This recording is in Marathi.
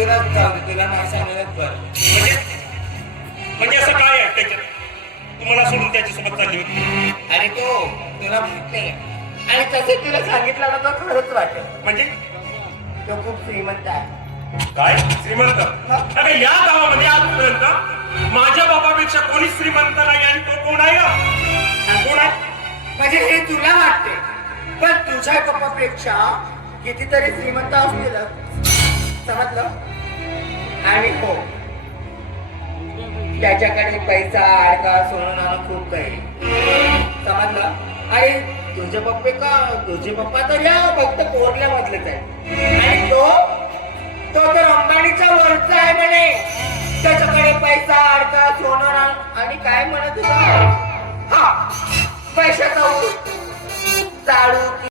तुलाच जाऊ दे, तुला नाही सांगण्यात बरं. म्हणजे म्हणजे असं काय आहे त्याच्यात? तुम्हाला सोडून त्याच्यासोबत चालली होती? अरे तो तुला माहित नाही आणि तसे तुला सांगितलं ना तर खरंच वाटत. म्हणजे तो खूप श्रीमंत आहे. काय श्रीमंत? अरे या गावामध्ये आजपर्यंत माझ्या बाबापेक्षा कोणी श्रीमंत नाही. आणि तो कोण आहे का? कोण आहे? म्हणजे हे तुला वाटते पण तुझ्या पप्पापेक्षा कितीतरी श्रीमंत असतील, समजलं? आणि हो, त्याच्याकडे पैसा आडका सोनं नाणं खूप काही, समजलं? आणि तुझे पप्पा तर या फक्त कोरल्या मधलेच आहे. आणि तो तर अंबानीचा वरचा आहे म्हणे. त्याच्याकडे पैसा आडका सोनं नाणं आणि काय म्हणत होता, हा पैशाचा चालू